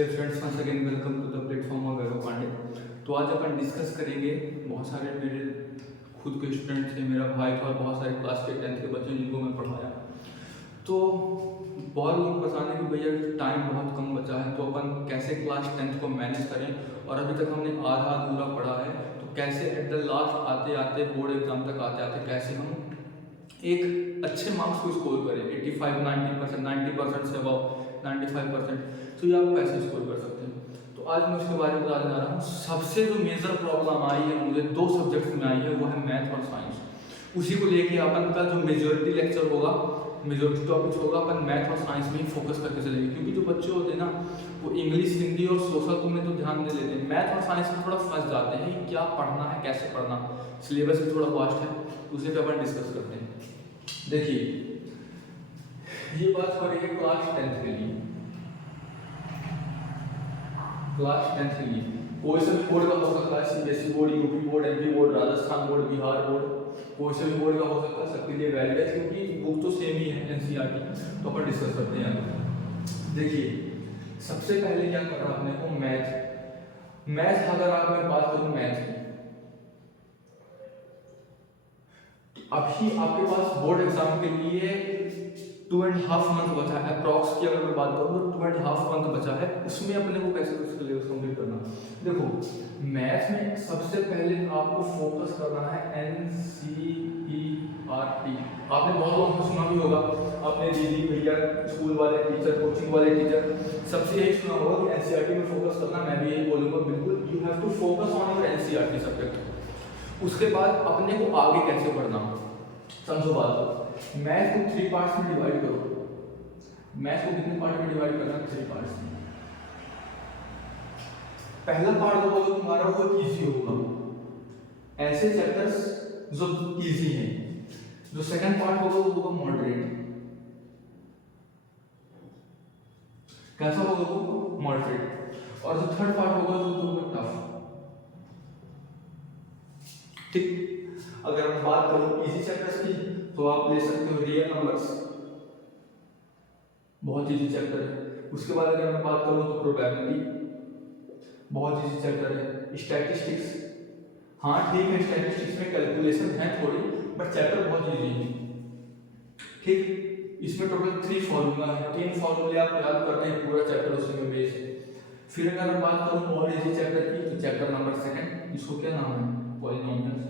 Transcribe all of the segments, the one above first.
Hey friends, once again welcome to the platform of Vaibhav Pandey. तो आज अपन discuss करेंगे, बहुत सारे मेरे खुद के स्टूडेंट थे, मेरा भाई था और बहुत सारे क्लास के 10th के बच्चे जिनको मैं पढ़ाया। तो बहुत लोग बताने कि भैया टाइम बहुत कम बचा है, तो अपन कैसे क्लास 10th को मैनेज करें, और अभी तक हमने आधा अधूरा पढ़ा है, तो कैसे एट द लास्ट आते आते बोर्ड एग्जाम तक आते आते कैसे हम एक अच्छे मार्क्स को स्कोर करें, 85 90%, 90% से अबव 95%। तो ये आप कैसे स्कोर कर सकते हैं, तो आज मैं उसके बारे में बताने जा रहा हूँ। सबसे जो मेजर प्रॉब्लम आई है मुझे 2 सब्जेक्ट्स में आई है, वो है मैथ और साइंस। उसी को लेके अपन का जो मेजोरिटी लेक्चर होगा, मेजोरिटी टॉपिक्स होगा, अपन मैथ और साइंस में ही फोकस करके चलेंगे। क्योंकि जो बच्चे होते हैं ना, वो इंग्लिश, हिंदी और सोशल को में तो ध्यान दे लेते हैं, मैथ और साइंस में थोड़ा फंस जाते हैं, क्या पढ़ना है, कैसे पढ़ना। सिलेबस भी थोड़ा वास्ट है, उसी पे अपन डिस्कस करते हैं। देखिए, ये बात हो रही है क्लास 10th के लिए। क्लास 10th के लिए कोई सा भी बोर्ड का हो सकता है, CBSE board, UP board, MP board, Rajasthan board, Bihar board, कोई सा भी बोर्ड का हो सकता है, सबके लिए वैलिड है क्योंकि बुक तो सेम ही है एनसीईआरटी। तो अपन डिस्कस करते हैं। देखिए, सबसे पहले क्या करना अपने को, मैथ अगर आप मैं बात करूं मैथ की, अभी आपके पास बोर्ड एग्जाम के लिए 2.5 मंथ बचा है अप्रॉक्स की। अगर मैं बात करूँ तो 2.5 मंथ बचा है, उसमें अपने को कैसे सिलेबस कंप्लीट करना। देखो, मैथ में सबसे पहले आपको फोकस करना है एनसीईआरटी। आपने बहुत लोगों को सुना भी होगा, अपने दीदी भैया, स्कूल वाले टीचर, कोचिंग वाले टीचर, सबसे यही सुना होगा कि एनसीईआरटी में फोकस करना। मैं भी यही बोलूँगा, बिल्कुल you have to focus on your NCERT subject. उसके बाद अपने को आगे कैसे बढ़ना, समझो बात। मैथ को 3 पार्ट्स में डिवाइड करो। मैथ को कितने पार्ट में डिवाइड करना है? 3 पार्ट्स में। पहला पार्ट होगा जो तुम्हारा वो इजी होगा, ऐसे चैप्टर्स जो इजी हैं। जो सेकंड पार्ट होगा वो होगा मॉडरेट। कैसा होगा वो? मॉडरेट। और जो थर्ड पार्ट होगा वो होगा टफ। ठीक, अगर मैं बात करूं इजी चैप्टर्स की, तो आप ले सकते हो रियल नंबर्स, बहुत इजी चैप्टर है। उसके बाद अगर मैं बात करूं तो प्रोबेबिलिटी, बहुत इजी चैप्टर है। स्टैटिस्टिक्स, हाँ ठीक है, स्टैटिस्टिक्स में कैलकुलेशन है थोड़ी, बट चैप्टर बहुत इजी है। ठीक, इसमें टोटल 3 फॉर्मूला है, 3 फॉर्मूले आप याद करते हैं, पूरा चैप्टर उसी में बेस है। फिर अगर मैं बात करूं और इजी चैप्टर की, तो चैप्टर नंबर 2, इसको क्या नाम है? पॉलिनोमियल्स।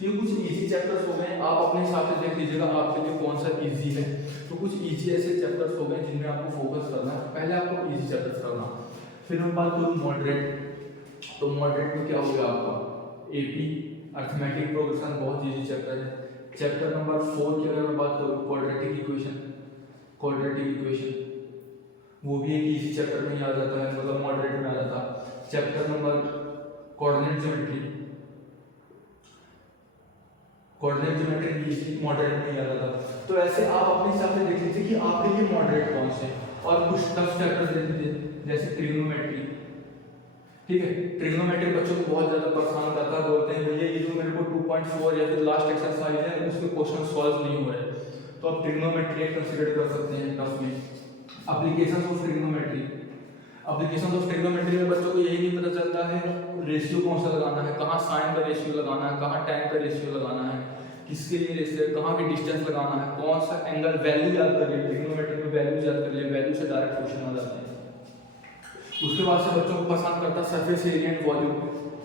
ये कुछ इजी चैप्टर्स हो गए, आप अपने हिसाब से देख लीजिएगा आपके लिए कौन सा इजी है। तो कुछ इजी ऐसे चैप्टर्स हो गए जिनमें आपको फोकस करना है। पहले आपको इजी चैप्टर्स करना। फिर मैं बात करूँ मॉडरेट, तो मॉडरेट में क्या हो गया आपका? एपी, अरिथमेटिक प्रोग्रेशन, बहुत इजी चैप्टर है। चैप्टर नंबर 4 की अगर मैं बात करूँ, क्वाड्रेटिक इक्वेशन, वो भी एक इजी चैप्टर में आ जाता है, मतलब मॉडरेट में आ जाता है। चैप्टर नंबर कोऑर्डिनेट ज्योमेट्री भी इसी मॉडरेट में ही आ जाता है। तो ऐसे आप अपने हिसाब से देख लीजिए कि आपके लिए मॉडरेट कौन से, और कुछ टफ चैप्टर्स देख लीजिए जैसे ट्रिग्नोमेट्री। ठीक है, ट्रिग्नोमेट्री बच्चों को बहुत ज्यादा परेशान करता है, बोलते हैं भैया ये जो मेरे को 2.4 या फिर लास्ट एक्सरसाइज है उसके क्वेश्चन सॉल्व नहीं हो रहे, तो आप ट्रिग्नोमेट्री कंसीडर कर सकते हैं टफ में। एप्लीकेशन ऑफ ट्रिग्नोमेट्री, में बच्चों को यही नहीं पता चलता है रेशियो कौन सा लगाना है, कहाँ साइन का रेशियो लगाना है, कहाँ टैन का रेशियो लगाना है, किसके लिए रेशियो, कहाँ की डिस्टेंस लगाना है, कौन सा एंगल, वैल्यू याद कर लिए, ट्रिग्नोमेट्री में वैल्यू याद कर लिए, वैल्यू से डायरेक्ट क्वेश्चन आ जाते हैं। उसके बाद से बच्चों को पसंद करता surface area and volume.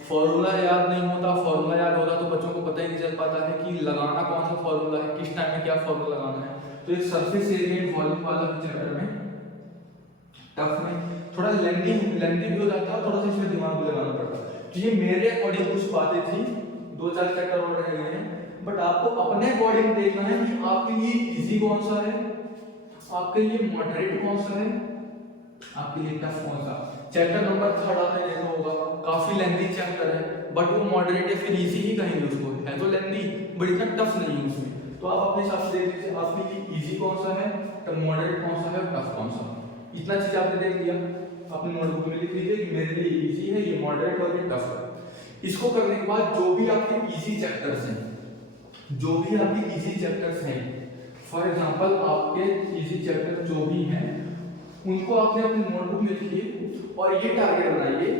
Formula याद नहीं होता, फॉर्मूला याद होता तो बच्चों को पता ही नहीं चल पाता है कि लगाना कौन सा फॉर्मूला है, किस टाइम में क्या फॉर्मूला लगाना है। तो एक सरफेस एरिया एंड वॉल्यूम वाला चैप्टर में टफ में थोड़ा लेंथी भी हो जाता है, थोड़ा सा इसमें दिमाग भी लगाना पड़ता है। तो ये मेरे अकॉर्डिंग कुछ बातें थी, 2-4 चैप्टर और रह गए हैं, बट आपको अपने अकॉर्डिंग देखना है कि आपके लिए इजी कौन सा है, आपके लिए मॉडरेट कौन सा है, आपके लिए टफ कौन सा। चैप्टर नंबर 3 आपने देखा होगा, काफी लेंथी चैप्टर है, बट वो मॉडरेट या फिर इजी ही कहेंगे उसको, है तो लेंथी बट इतना टफ नहीं है उसमें। तो आप अपने हिसाब से देख लीजिए आपके लिए इजी कौन सा है, मॉडरेट कौन सा है, टफ कौन सा। इतना चीज आपने देख लिया, अपने नोटबुक में लिख लीजिए कि मेरे लिए इजी है, ये मॉडरेट और ये टफ है। इसको करने के बाद जो भी आपके इजी चैप्टर्स हैं, फॉर एग्जांपल आपके इजी चैप्टर जो भी हैं उनको आपने अपनी नोटबुक में लिखिए और ये टारगेट बनाइए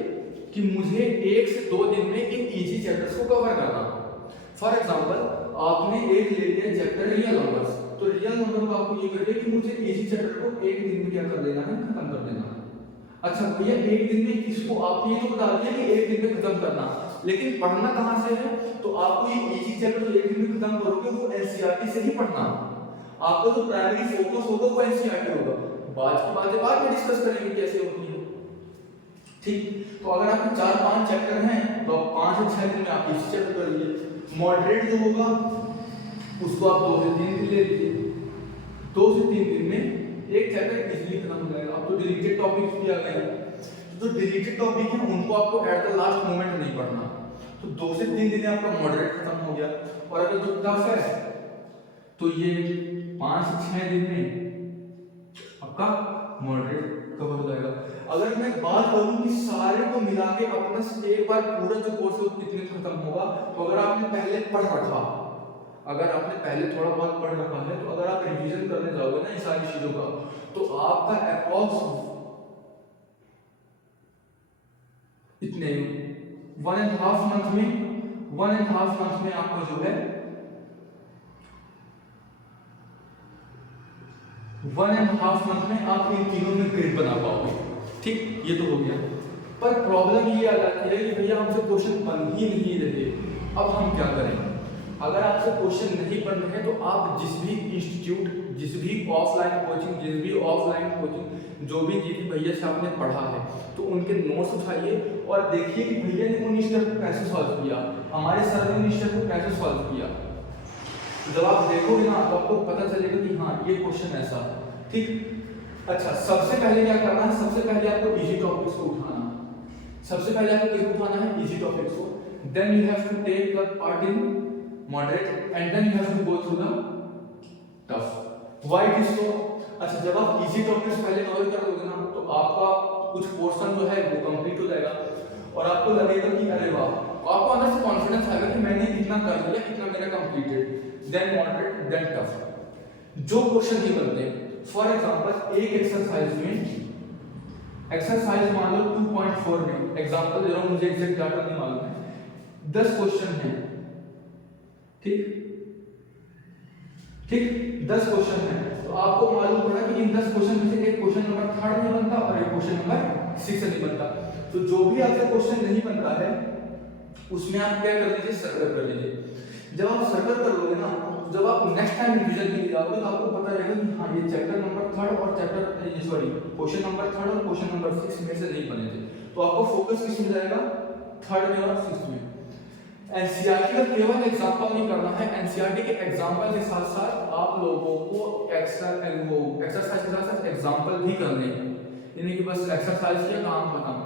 कि मुझे 1 से 2 दिन में इन इजी चैप्टर्स को कवर करना। फॉर एग्जांपल आपने एक ले लिया चैप्टर रियल नंबर्स, तो रियल नंबर को आपको ये करिए कि मुझे इजी चैप्टर को 1 दिन में क्या कर देना है, खत्म कर देना है। अच्छा भैया 1 दिन में किसको, आप ये तो बता दिए कि 1 दिन में खत्म करना, लेकिन पढ़ना कहाँ से है? तो आपको ये इजी चैप्टर जो 1 दिन में खत्म करोगे वो एनसीईआरटी से ही पढ़ना। आपका जो प्राइमरी फोकस होगा वो एनसीईआरटी होगा, बाद की बातें बाद में डिस्कस करेंगे कैसे होती है। ठीक, तो अगर आपके 4-5 चैप्टर हैं तो आप 5 से 6 दिन में आप इसी चैप्टर कर लीजिए। मॉडरेट जो होगा उसको आप 2 से 3 दिन ले लीजिए, 2 से 3 दिन में एक चैप्टर इजीली खत्म हो जाएगा। अब तो डिलीटेड टॉपिक्स भी आ गए हैं, तो जो डिलीटेड टॉपिक है उनको आपको एट द लास्ट मोमेंट नहीं पढ़ना, तो 2 से 3 दिन में आपका मॉडरेट खत्म हो गया। और अगर जो टफ है तो ये 5 से 6 दिन में आपका मॉडरेट कवर हो जाएगा। अगर मैं बात करूं कि सारे को मिला के अपना एक बार पूरा जो कोर्स है कितने खत्म होगा, तो अगर आपने पहले पढ़ रखा, अगर आपने पहले थोड़ा बहुत पढ़ रखा है, तो अगर आप रिवीजन करने जाओगे ना इन सारी चीजों का, तो आपका अप्रॉक्स इतने 1.5 मंथ में आपको जो है 1.5 मंथ में आप इन तीनों में ग्रिप बना पाओगे। ठीक, ये तो हो गया। पर प्रॉब्लम ये आ जाती है कि भैया हमसे क्वेश्चन बन ही नहीं रहे, अब हम क्या करें? अगर आपसे क्वेश्चन नहीं बन रहे तो आप जिस भी इंस्टीट्यूट, जिस भी ऑफलाइन कोचिंग जो भी दीदी भैया से आपने पढ़ा है, तो उनके नोट्स उठाइए और देखिए कि भैया ने उन स्टेप को कैसे सॉल्व किया, हमारे सर ने उन स्टेप को कैसे सॉल्व किया। जब आप देखोगे ना तो आपको पता चलेगा कि हाँ ये क्वेश्चन ऐसा। ठीक, अच्छा सबसे पहले क्या करना है? सबसे पहले आपको इजी टॉपिक्स को उठाना, सबसे पहले आपको किसको उठाना है? इजी टॉपिक्स को। Then you have to take the part in moderate and then you have to go through the tough. Why it is so? अच्छा जब आप इजी टॉपिक्स पहले कवर कर लोगे ना तो आपका कुछ पोर्शन जो है वो कंप्लीट हो जाएगा और आपको लगेगा कि अरे वाह, आपको अंदर से कॉन्फिडेंस आएगा कि मैंने इतना कर लिया, इतना मेरा completed. Then moderate, then tough. जो क्वेश्चन नहीं बनते, फॉर एग्जांपल एक एक्सरसाइज में, एक्सरसाइज मान लो 2.4 में, एग्जांपल दे रहा हूं, मुझे एग्जैक्ट डाटा नहीं मालूम है, 10 क्वेश्चन है। ठीक, 10 क्वेश्चन है, तो आपको मालूम पड़ा कि इन 10 क्वेश्चन में से एक क्वेश्चन नंबर 3 नहीं बनता और एक क्वेश्चन नंबर 6 नहीं बनता। तो जो भी आपका क्वेश्चन नहीं बनता है उसमें आप क्या कर लीजिए? सर्कल कर लीजिए। जब आप सर्कल कर लोगे ना, जब आप नेक्स्ट टाइम रिवीजन के लिए जाओगे तो आपको पता रहेगा कि हाँ ये चैप्टर नंबर 3 और क्वेश्चन नंबर 3 और क्वेश्चन नंबर 6 में से नहीं बने थे, तो आपको फोकस किस में जाएगा? 3rd में और 6th में। एनसीईआरटी का केवल एग्जांपल नहीं करना है, एनसीईआरटी के एग्जांपल के साथ साथ आप लोगों को एक्सरसाइज के साथ साथ एग्जांपल भी करने हैं। यानी कि बस एक्सरसाइज किया काम खत्म,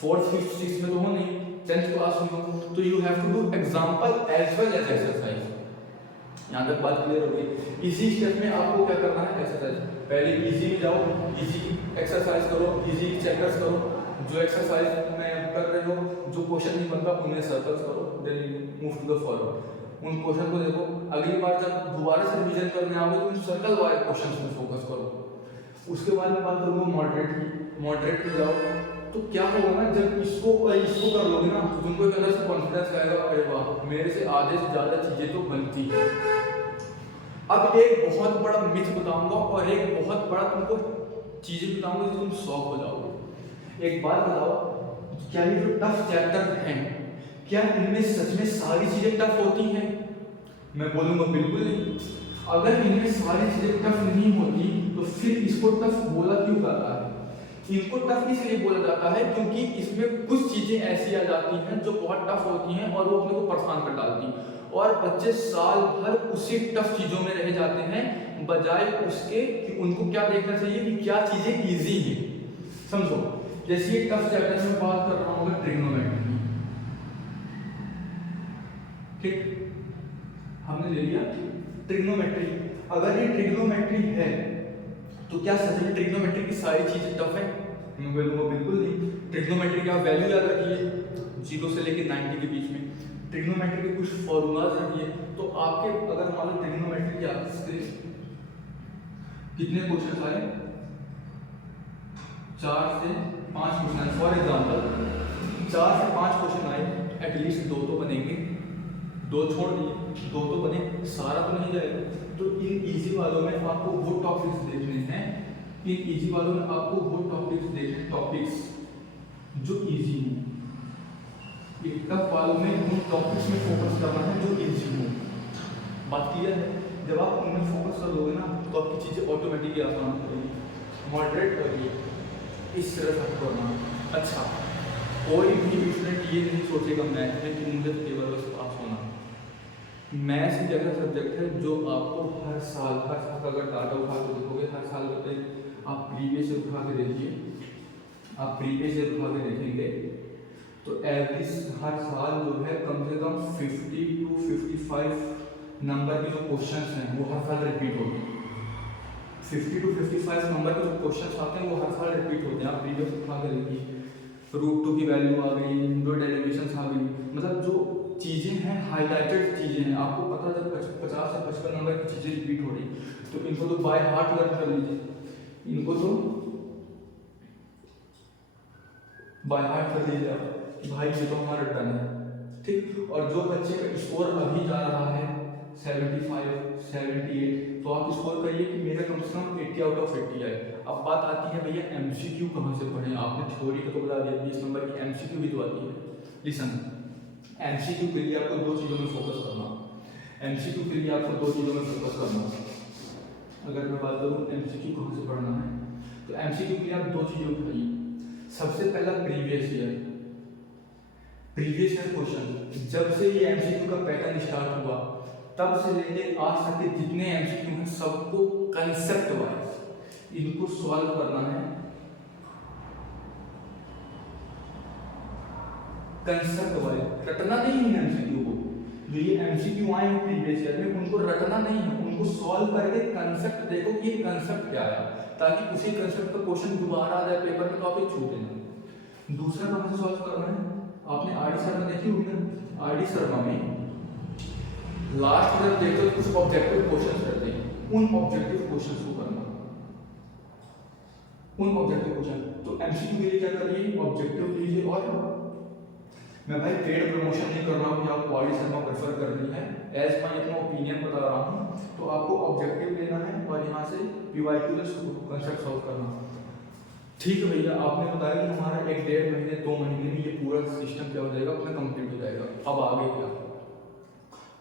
4th 5th 6th में तो हो नहीं, 10th क्लास में हो, तो you have to do example as well as exercise. यहाँ तक बात क्लियर हो गई। इसी स्टेप में आपको क्या करना है? एक्सरसाइज। पहले इजी में जाओ, इजी एक्सरसाइज करो, इजी चैप्टर्स करो, जो एक्सरसाइज में कर रहे हो, जो क्वेश्चन नहीं बनता उन्हें सर्कल्स करो, then you move to the forward. उन क्वेश्चन को देखो, अगली बार जब दोबारा से रिवीजन करने आओगे तो उन सर्कल वाले क्वेश्चंस में फोकस करो। उसके बाद मैं बात करूंगा मॉडरेट की। मॉडरेट में जाओ तो क्या होगा ना, जब इसको कर लोगे ना तो तुमको एक अंदर से कॉन्फिडेंस आएगा, अरे वाह मेरे से आधे से ज्यादा चीजें तो बनती है। अब एक बहुत बड़ा मिथ बताऊंगा और एक बहुत बड़ा तुमको चीजें बताऊंगा जो तुम शॉक हो जाओगे। एक बात बताओ, क्या ये जो टफ चैप्टर हैं, क्या इनमें सच में सारी चीजें टफ होती हैं? मैं बोलूंगा बिल्कुल नहीं। अगर इनमें सारी चीजें टफ नहीं होती तो फिर इसको टफ बोला क्यों जाता है? इनको टफ इसलिए बोला जाता है क्योंकि इसमें कुछ चीजें ऐसी आ जाती हैं जो बहुत टफ होती हैं और वो अपने को परेशान कर डालती हैं, और बच्चे साल भर उसी टफ चीजों में रह जाते हैं बजाय उसके कि उनको क्या देखना चाहिए कि क्या चीजें इजी हैं। समझो, जैसे ये टफ चैप्टर में बात कर रहा हूँ ट्रिग्नोमेट्री, ठीक, हमने ले लिया ट्रिग्नोमेट्री। अगर ये ट्रिग्नोमेट्री है तो क्या सच में ट्रिग्नोमेट्री की सारी चीजें टफ है? मैं बोलूँगा बिल्कुल नहीं। ट्रिग्नोमेट्री का वैल्यू याद रखिए 0 से लेकर 90 के बीच में। ट्रिग्नोमेट्री के कुछ फॉर्मूलाज रखिए, तो आपके अगर मान लो ट्रिग्नोमेट्री की आपकी स्क्रीन कितने क्वेश्चन आए 4 से 5 क्वेश्चन, फॉर एग्जांपल 4 से 5 क्वेश्चन आए, एटलीस्ट 2 तो बनेंगे, 2 छोड़ दिए, 2 तो बने, सारा तो नहीं जाएगा। तो इन इजी वालों में आपको वो टॉपिक्स देखने हैं, इन इजी वालों में आपको वो टॉपिक्स देखने, टॉपिक्स जो इजी हो। एक टफ वालों में उन टॉपिक्स में फोकस करना है जो इजी हो। बात क्लियर है? जब आप उनमें फोकस कर लोगे ना तो आपकी चीज़ें ऑटोमेटिकली आसान हो जाएगी। मॉडरेट करिए, इस तरह से आपको करना। अच्छा, कोई भी स्टूडेंट ये नहीं सोचेगा मैथ में कि मुझे तो केवल बस पास होना। मैथ्स एक ऐसा सब्जेक्ट है जो आपको हर साल अगर डाटा उठा के देखोगे, हर साल होते आप प्रीवियस ईयर उठा के देखिए, आप प्रीवियस ईयर उठा के देखेंगे तो एवरेज हर साल जो है कम से कम 50 to 55 नंबर के जो क्वेश्चंस हैं वो हर साल रिपीट होते हैं। 50 to 55 नंबर के जो क्वेश्चंस आते हैं वो हर साल रिपीट होते हैं। आप प्रीवियस उठा के देखिए, √2 की वैल्यू आ गई, दो डेरिवेशंस आ गई, मतलब जो चीज़ें हैं हाईलाइटेड चीज़ें हैं, आपको पता जब 50 से 55 नंबर की चीज़ें रिपीट हो रही तो इनको तो बाय हार्ट लर्न कर लीजिए, इनको तो बाय हार्ट कर लीजिए आप, भाई ये तो हमारा डन है, ठीक। और जो बच्चे का स्कोर अभी जा रहा है 75, 78, तो आप स्कोर करिए कि मेरा कम से कम 80 आउट ऑफ 80 आए। अब बात आती है भैया एमसीक्यू कहाँ से पढ़ें? आपने थ्योरी का तो बता दिया, 20 नंबर की एमसीक्यू भी तो आती है। लिसन, एमसीक्यू के लिए आपको 2 चीज़ों में फोकस करना। एमसीक्यू के लिए आपको 2 चीज़ों में फोकस करना। अगर मैं बात करूँ एमसीक्यू कहाँ से पढ़ना है, तो एमसीक्यू के लिए आप 2 चीज़ें उठाइए। सबसे पहला प्रीवियस ईयर क्वेश्चन। जब से ये एमसीक्यू का पैटर्न स्टार्ट हुआ तब से लेके आज तक के जितने एमसीक्यू हैं सबको कंसेप्ट वाइज इनको सॉल्व करना है। कंसेप्ट वाइज रटना नहीं है एमसीक्यू को। जो ये एमसीक्यू आए हैं प्रीवियस ईयर में उनको रटना नहीं है, उनको सॉल्व करके कंसेप्ट देखो कि ये कंसेप्ट क्या आया, ताकि उसी कंसेप्ट का क्वेश्चन दोबारा आ जाए पेपर में तो आप ये छूटे ना। दूसरा कहाँ से सॉल्व करना है? आपने आरडी शर्मा देखी होगी ना, आरडी शर्मा में लास्ट में देखो तो कुछ ऑब्जेक्टिव क्वेश्चंस रहते हैं, उन ऑब्जेक्टिव क्वेश्चंस को करना, उन ऑब्जेक्टिव क्वेश्चन। तो एमसीक्यू के लिए क्या करिए, ऑब्जेक्टिव लीजिए। और मैं भाई पेड प्रमोशन नहीं कर रहा हूँ कि आपको आरडी शर्मा प्रेफर करनी है, एज माई अपना ओपिनियन बता रहा हूँ। तो आपको ऑब्जेक्टिव लेना है और यहाँ से पीवाईक्यू कंसेप्ट सॉल्व करना। ठीक है भैया, आपने बताया कि हमारा 1-1.5 महीने 2 महीने में ये पूरा सिस्टम क्या हो जाएगा, अपना कंप्लीट हो जाएगा। अब आगे क्या?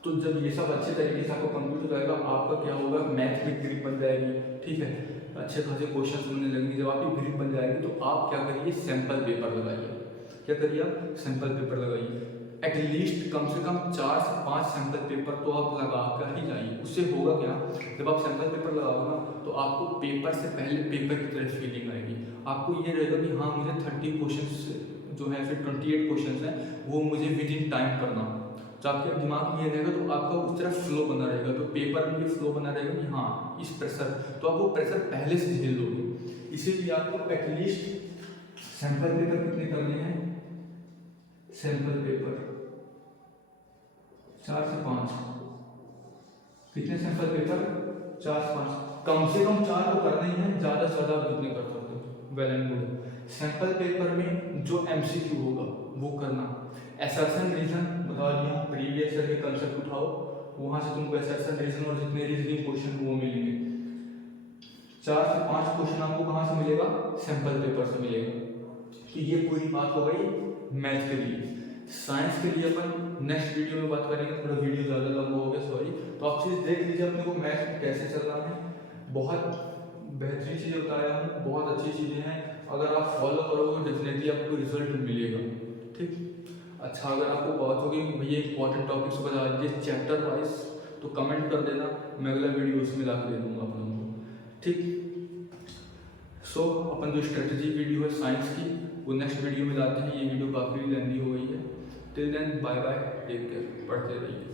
तो जब ये सब अच्छे तरीके से आपको कंप्लीट हो जाएगा, आपका क्या होगा, मैथ में ग्रिप बन जाएगी, ठीक है, अच्छे खासे क्वेश्चन बनने लगेंगे। जब आपकी ग्रिप बन जाएगी तो आप क्या करिए, सैंपल पेपर लगाइए। क्या करिए आप? सैंपल पेपर लगाइए। एटलीस्ट कम से कम 4 से 5 सैंपल पेपर तो आप लगा कर ही जाइए। उससे होगा क्या, जब आप सैंपल पेपर लगाओगे ना तो आपको पेपर से पहले पेपर की तरह फीलिंग आएगी। आपको ये रहेगा कि हाँ मुझे 30 क्वेश्चन जो है, फिर 28 क्वेश्चन हैं वो मुझे विद इन टाइम करना। जब आपके दिमाग में ये रहेगा तो आपका उस तरह फ्लो बना रहेगा, तो पेपर में भी फ्लो बना रहेगा कि हाँ इस प्रेशर, तो आप वो प्रेशर पहले से झेल लोगे। इसीलिए आपको एटलीस्ट सैंपल पेपर कितने करने हैं, सैंपल पेपर 4 से 5। कितने सैंपल पेपर? 4 से 5, कम से कम 4 तो करना ही है, ज़्यादा से ज़्यादा आप जितने कर सकते हो well and good. Sample paper में जो एमसीक्यू होगा वो करना। असर्शन रीजन बता दिया, प्रीवियस ईयर के कंसेप्ट उठाओ, वहाँ से तुमको असर्शन रीजन और जितने रीजनिंग क्वेश्चन वो मिलेंगे। 4 से 5 क्वेश्चन आपको कहाँ से मिलेगा, सैंपल पेपर से मिलेगा। तो ये पूरी बात हो गई मैथ के लिए। साइंस के लिए अपन नेक्स्ट वीडियो में बात करेंगे, थोड़ा वीडियो ज़्यादा लंबा हो गया, सॉरी। तो आप चीज़ देख लीजिए अपने को मैथ में कैसे चल रहा है। बहुत बेहतरीन चीज़ें बताया हूँ, बहुत अच्छी चीज़ें हैं, अगर आप फॉलो करोगे तो डेफिनेटली आपको रिजल्ट मिलेगा, ठीक। अच्छा, अगर आपको बात होगी भैया इंपॉर्टेंट टॉपिक्स बता दीजिए चैप्टर वाइज, तो कमेंट कर देना, मैं अगला वीडियो उसमें ला के दे दूँगा आप लोगों को, ठीक। सो अपन जो स्ट्रेटजी वीडियो है साइंस की वो नेक्स्ट वीडियो में लाते हैं। ये वीडियो काफ़ी लेंदी हो गई है। Till then bye bye, take care, पढ़ते रहिए।